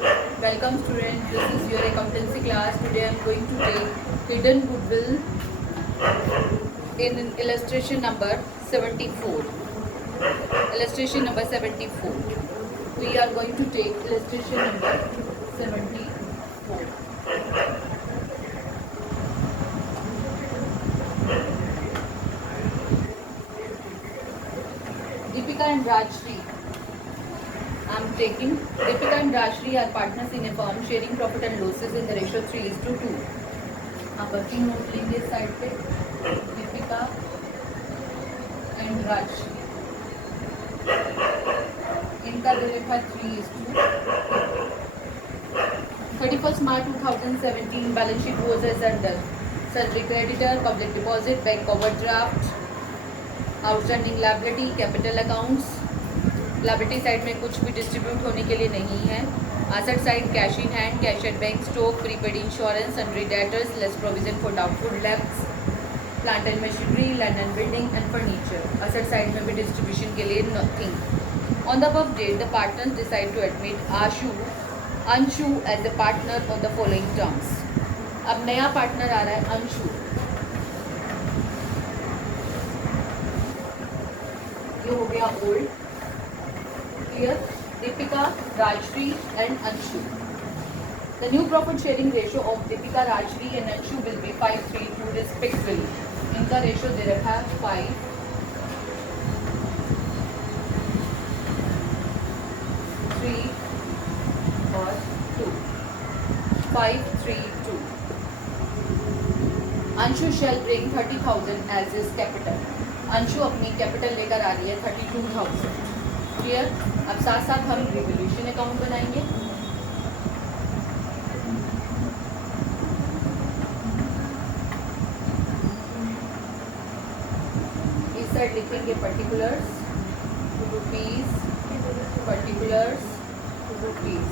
Welcome students, this is your accountancy class. Today I am going to take hidden goodwill in illustration number 74. Illustration number 74. We are going to take illustration number 74. Deepika and Rajshri. I am taking Deepika and Rajshri are partners in a firm sharing profit and losses in the ratio 3:2. आप working note लेंगे इस side पे. Deepika and Rajshree, इनका दे रखा 3:2. 31st March 2017 balance sheet was as under salary creditor, public deposit, bank overdraft, outstanding liability, capital accounts. Liability side में कुछ भी distribute होने के लिए नहीं है. Asset side cash in hand, cash at bank, stock, prepaid insurance, sundry debtors, less provision for doubtful debts, plant and machinery, land and building and furniture. Asset side में भी डिस्ट्रीब्यूशन के लिए nothing. On the above date the partners decide to admit Anshu as the partner on the following terms. अब नया partner आ रहा है अंशु. ये हो गया old. Here, Deepika, Rajshri and Anshu. The new profit sharing ratio of Deepika, Rajshri and Anshu will be 5:3:2 respectively. इनका ratio दे रखा है 5, 3 और 2. 5, 3, 2. Anshu shall bring 30,000 as his capital. Anshu अपनी कैपिटल लेकर आ रही है 32,000. क्लियर. अब साथ साथ हम रिवोल्यूशन अकाउंट बनाएंगे. इस साइड लिखेंगे particulars rupees, particulars rupees.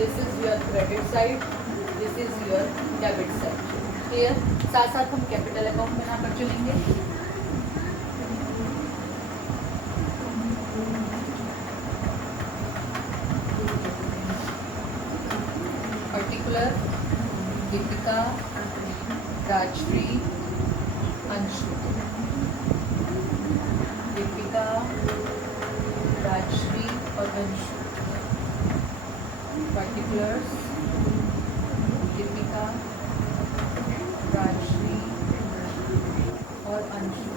This is your credit side, this is your debit side. Clear. साथ साथ हम कैपिटल अकाउंट बनाकर चलेंगे. पर्टिकुलर दीपिका, राजश्री, अंशु. दीपिका, राजश्री और अंशु. पर्टिकुलर्स दीपिका, राजश्री और अंशु.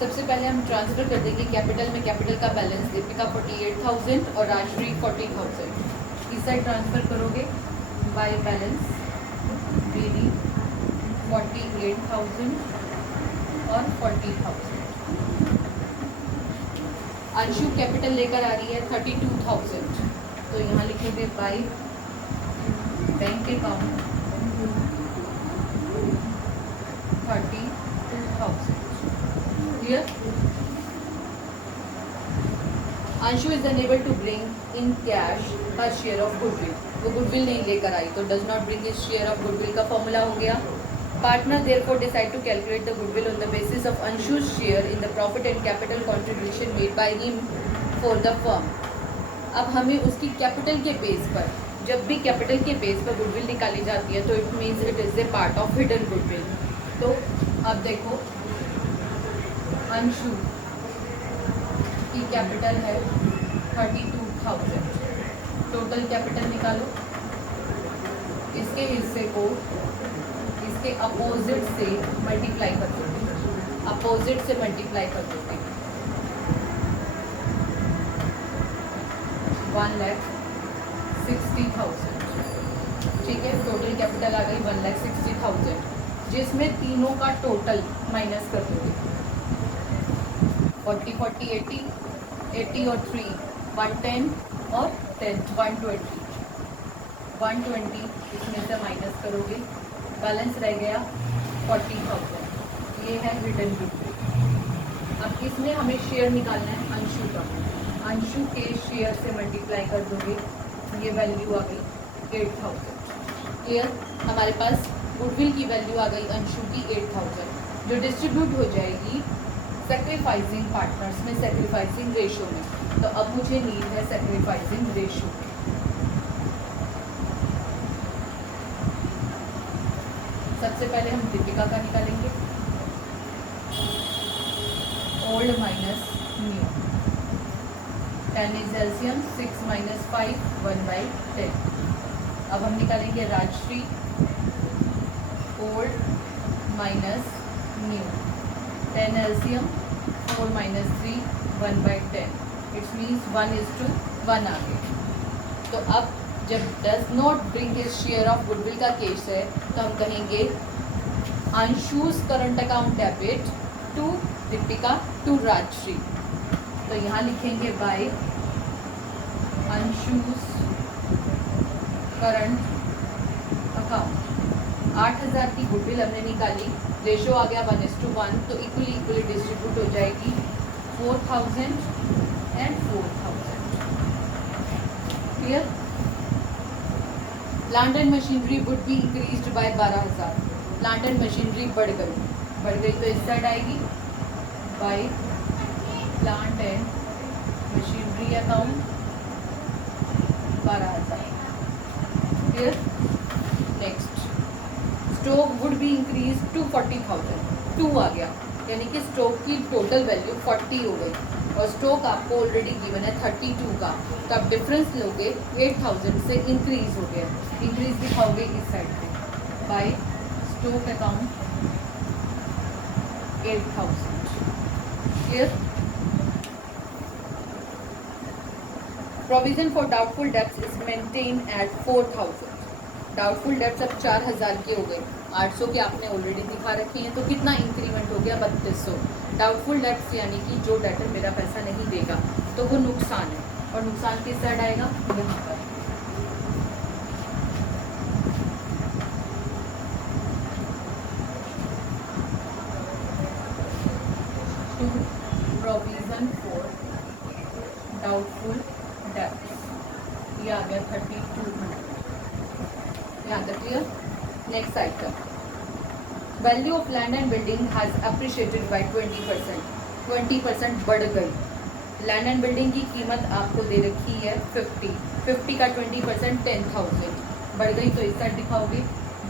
सबसे पहले हम ट्रांसफ़र कर देंगे कैपिटल में. कैपिटल का बैलेंस दीपिका 48,000 और राजश्री 40,000. इस साइड ट्रांसफ़र करोगे बाय बैलेंस मेरी 48,000 और 40,000. अंशु कैपिटल लेकर आ रही है 32,000. तो यहाँ लिखोगे by bank account 32,000. Anshu is unable to bring in cash her share of goodwill. वो गुडविल नहीं लेकर आई तो does not bring his share of goodwill का फॉर्मूला हो गया. Partner therefore decide to calculate the goodwill on the basis of Anshu's share in the profit and capital contribution made by him for the firm. अब हमें उसकी capital के base पर, जब भी कैपिटल के बेस पर गुडविल निकाली जाती है तो it means it is a part of hidden goodwill. तो अब देखो अंशु की कैपिटल है 32,000. टोटल कैपिटल निकालो. इसके हिस्से को इसके अपोजिट से मल्टीप्लाई कर दोगे. अपोजिट से मल्टीप्लाई कर दोगे 1,60,000. ठीक है. टोटल कैपिटल आ गई 1,60,000, जिसमें तीनों का टोटल माइनस कर दोगे. 40, 40, 80, 80 और 3 110 और 10 120. 120 इसमें से माइनस करोगे, बैलेंस रह गया 40,000. ये है रिटर्न गुडविल. अब इसमें हमें शेयर निकालना है अंशु का। अंशु के शेयर से मल्टीप्लाई कर दोगे, ये वैल्यू आ गई 8000। क्लियर? हमारे पास गुडविल की वैल्यू आ गई अंशु की 8000, जो डिस्ट्रीब्यूट हो जाएगी सेक्रीफाइसिंग पार्टनर्स में, सेक्रीफाइसिंग रेशो में। तो अब मुझे नीड है सेक्रीफाइसिंग रेशो। सबसे पहले हम दीपिका का निकालेंगे, old minus new, 10 is LCM, 6 minus 5 1/10। अब हम निकालेंगे Rajshree, old minus new, 10 LCM, 4 minus 3 1/10। It's means 1:1 आ गए। तो अब जब does not bring his share of goodwill का केस है, तो हम कहेंगे Anshu's current account debit to Deepika to Rajshree. तो यहाँ लिखेंगे बाय अंशुज करंट अकाउंट। 8000 की गुडविल हमने निकाली, रेशो आ गया 1:1, तो इक्वली डिस्ट्रीब्यूट हो जाएगी 4000 and 4000। Clear? Plant and machinery would be increased by 12000। Plant and machinery बढ़ गई तो इस साइड आएगी by plant and machinery account 12000। Clear? Next, stock would be increase to 40,000, 2 आ गया, यानी कि स्टॉक की टोटल वैल्यू 40 हो गई और स्टॉक आपको ऑलरेडी गिवन है 32 का। तो आप डिफरेंस लोगे 8000 से इंक्रीज हो गया, इंक्रीज दिखाओगे इस साइड पे by stock account 8000। Clear? Provision for doubtful debts is maintain at 4000। Doubtful debts अब 4000 के हो गए, 800 के आपने ऑलरेडी दिखा रखे हैं, तो कितना इंक्रीमेंट हो गया 3200। डाउटफुल डेब्ट्स यानी कि जो डेटर मेरा पैसा नहीं देगा, तो वो नुकसान है, और नुकसान किस साइड आएगा? यहाँ पर। प्रोविजन फॉर डाउटफुल डेब्ट्स, ये आ गया 3200। यहाँ तक clear? Next item, value of land and building has appreciated by 20%। 20% बढ़ गई। लैंड एंड बिल्डिंग की कीमत आपको दे रखी है 50 का 20% 10,000 बढ़ गई, तो इस साइड दिखाओगे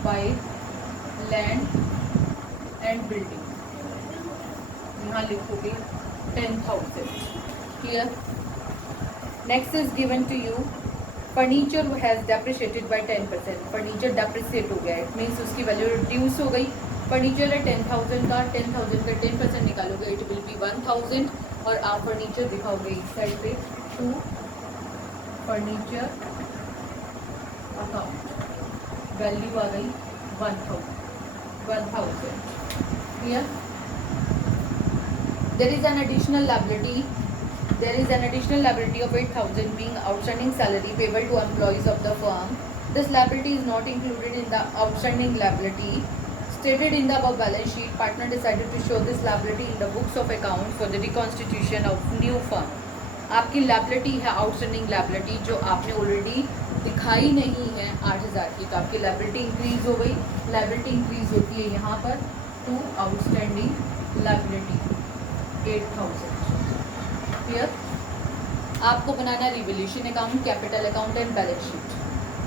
बाय लैंड एंड बिल्डिंग, यहाँ लिखोगे 10,000। Clear? Next is given to you furniture has depreciated by 10%। Furniture depreciate हो गया, इट मीन्स उसकी वैल्यू रिड्यूस हो गई। फर्नीचर है 10,000 का, 10,000 का 10% निकालोगे इट विल बी 1000, और आप फर्नीचर दिखाओगे इस साइड पे टू फर्नीचर अकाउंट, वैल्यू आ गई 1000। Clear? There is an additional liability of 8,000 being outstanding salary payable to employees of the firm. This liability is not included in the outstanding liability stated in the above balance sheet. Partner decided to show this liability in the books of account for the reconstitution of new firm. आपकी liability है outstanding liability, जो आपने already दिखाई नहीं है 8,000 की, तो आपकी liability increase हो गई। liability increase होती है यहाँ पर to outstanding liability 8,000। क्लियर? आपको बनाना revaluation account, capital account and balance sheet.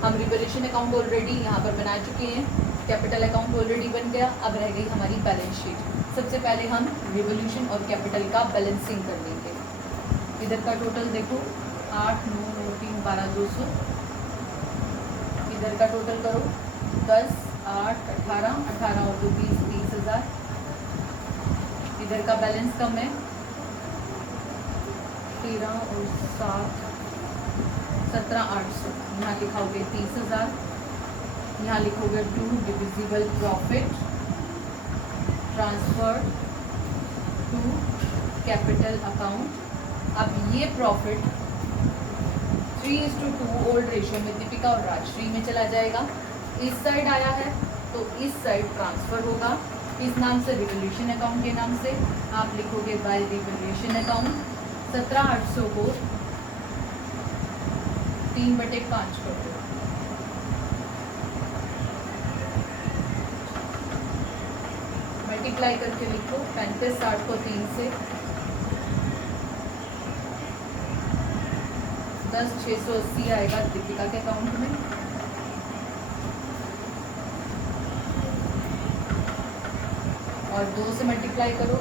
हम रिवोल्यूशन अकाउंट ऑलरेडी यहाँ पर बना चुके हैं, कैपिटल अकाउंट ऑलरेडी बन गया, अब रह गई हमारी बैलेंस शीट। सबसे पहले हम रिवोल्यूशन और कैपिटल का बैलेंसिंग कर लेंगे। इधर का टोटल देखो 8 9 9 3 12 200, इधर का टोटल करो 10 8 18 18 और 2 20 20,000। इधर का बैलेंस कम है 13 और 7 17 800, यहाँ लिखाओगे 30,000। यहाँ लिखोगे to divisible profit transfer to capital account. अब ये प्रॉफिट 3:2 ओल्ड रेशियो में दीपिका और राजश्री में चला जाएगा। इस साइड आया है तो इस साइड ट्रांसफ़र होगा किस नाम से? रिवोल्यूशन अकाउंट के नाम से। आप लिखोगे बाय रिवोल्यूशन अकाउंट। 17,800 को 3/5 कर दो। मल्टीप्लाई करके लिखो 35,60 को 3 से 10,680 आएगा दीपिका के अकाउंट में। और 2 से मल्टीप्लाई करो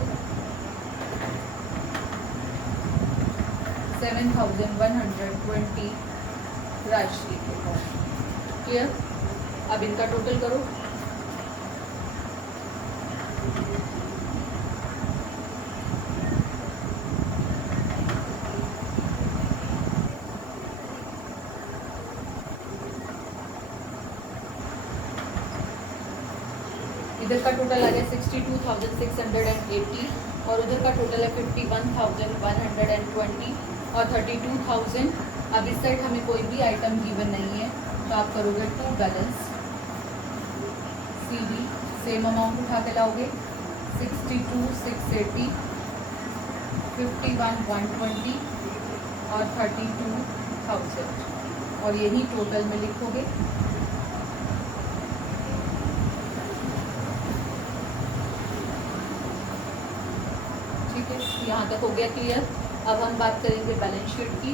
7,120 राजश्री के अकाउंट। क्लियर? अब इनका टोटल करो। इधर का टोटल आ गया 62,680 और उधर का टोटल है 51,120 और 32,000। अब इस साइड हमें कोई भी आइटम गिवन नहीं है तो आप करोगे to balance CD, same amount उठा के लाओगे 62,680, 51,120 और 32,000 और यही टोटल में लिखोगे। यहाँ तक हो गया क्लियर? अब हम बात करेंगे बैलेंस शीट की।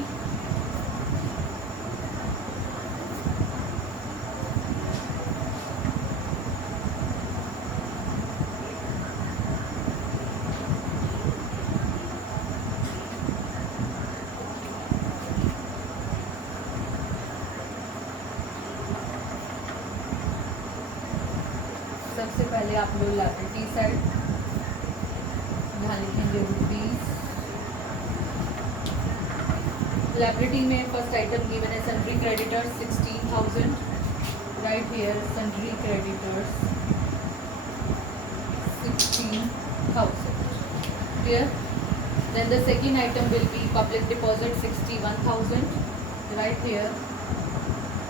सबसे पहले आप लोग लायबिलिटी साइड यहाँ लिखेंगे रुपीज। लायबिलिटी में फर्स्ट आइटम गिवन है sundry creditors 16,000, right here sundry creditors 16,000। Clear? Then the second item will be public deposit 61,000, right here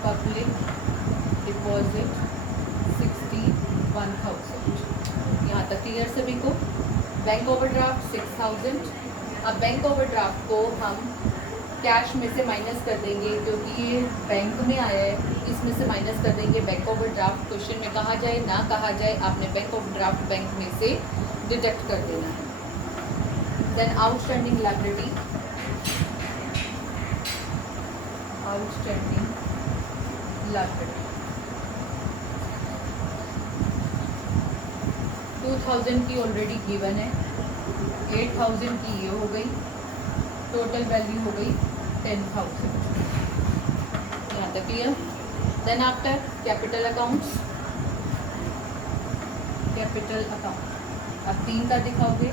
public deposit 61,000। यहाँ तक क्लियर सभी को? Bank overdraft 6,000। अब बैंक ओवरड्राफ्ट को हम कैश में से माइनस कर देंगे क्योंकि ये बैंक में आया है, इसमें से माइनस कर देंगे बैंक ओवरड्राफ्ट। क्वेश्चन में कहा जाए ना कहा जाए आपने बैंक ओवरड्राफ्ट बैंक में से डिडक्ट कर देना है। Then outstanding liability, outstanding liability 2,000 की ऑलरेडी गिवन है, 8,000 की ये हो गई, टोटल वैल्यू हो गई 10,000। यहाँ तक clear? Then after capital accounts, capital account अब 3 का दिखाओगे,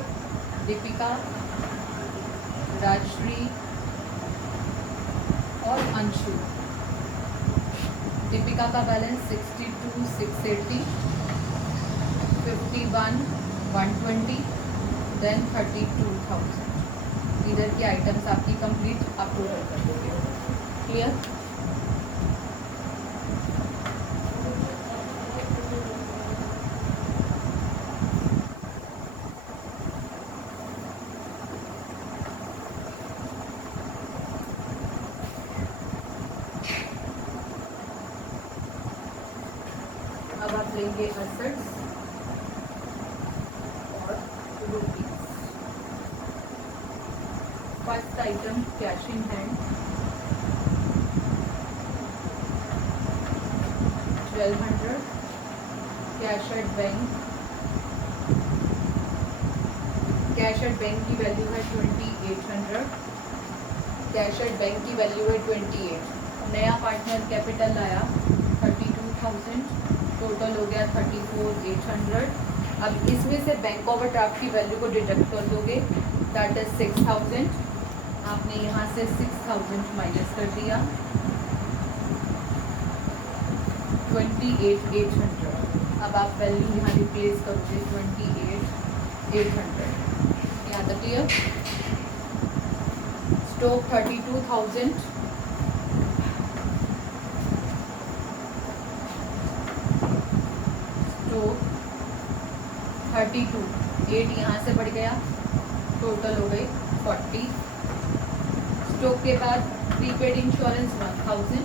दीपिका, राजश्री और अंशु। दीपिका का बैलेंस 62,680, 51,120, देन 32,000। इधर की आइटम्स आपकी कंप्लीट आप टोटल कर दोगे। क्लियर? अब आप लेंगे असेट्स और rupees. First item cash in hand 1,200, cash at bank, cash at bank की वैल्यू है 2,800, कैश एट बैंक की वैल्यू है 28। नया पार्टनर कैपिटल लाया 32,000, टोटल हो गया 34,800। अब इसमें से बैंक ओवरड्राफ्ट की वैल्यू को डिडक्ट कर दोगे, दैट इज 6,000। आपने यहाँ से 6,000 माइनस कर दिया, 28,800। अब आप वैल्यू यहाँ रिप्लेस करोगे 28,800। यहाँ तक क्लियर? स्टॉक 32,000, स्टॉक 32, 8 यहाँ से बढ़ गया, टोटल हो गई 40। स्टॉक के बाद prepaid insurance 1000,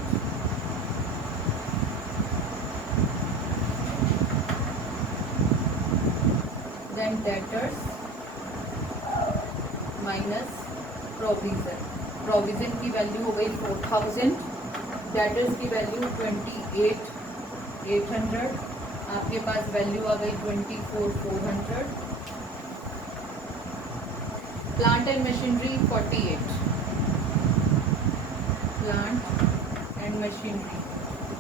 then debtors minus provision. Provision की वैल्यू हो गई 4000, डेटर्स की वैल्यू 28,800, आपके पास वैल्यू आ गई 24,400। Plant and machinery 48, plant and machinery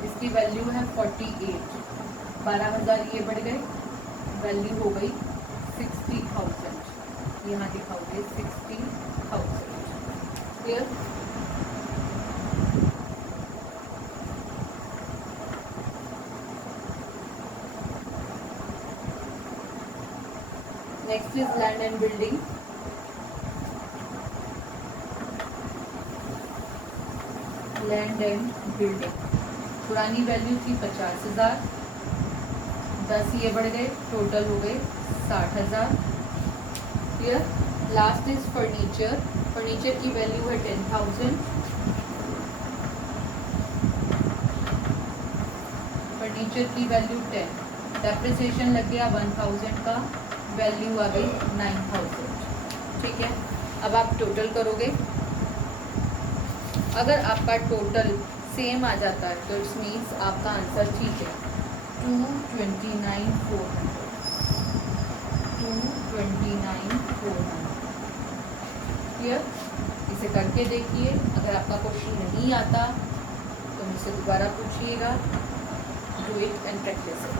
इसकी वैल्यू है 48, 12,000 ये बढ़ गए, वैल्यू हो गई 60,000, यहाँ दिखाओगे 60,000। Clear? Next is land and building. Land and building पुरानी वैल्यू थी 50,000, 10 ये बढ़ गए, टोटल हो गए 60,000। Clear? Last is furniture. Furniture की वैल्यू है 10,000, फर्नीचर की वैल्यू 10, डेप्रिसिएशन लग गया 1000 का, वैल्यू आ गई 9,000। ठीक है, अब आप टोटल करोगे, अगर आपका टोटल सेम आ जाता है तो इट्स मीन्स आपका आंसर ठीक है, 229,400। क्लियर? इसे करके देखिए, अगर आपका क्वेश्चन नहीं आता तो मुझसे दोबारा पूछिएगा। Do it and practice it.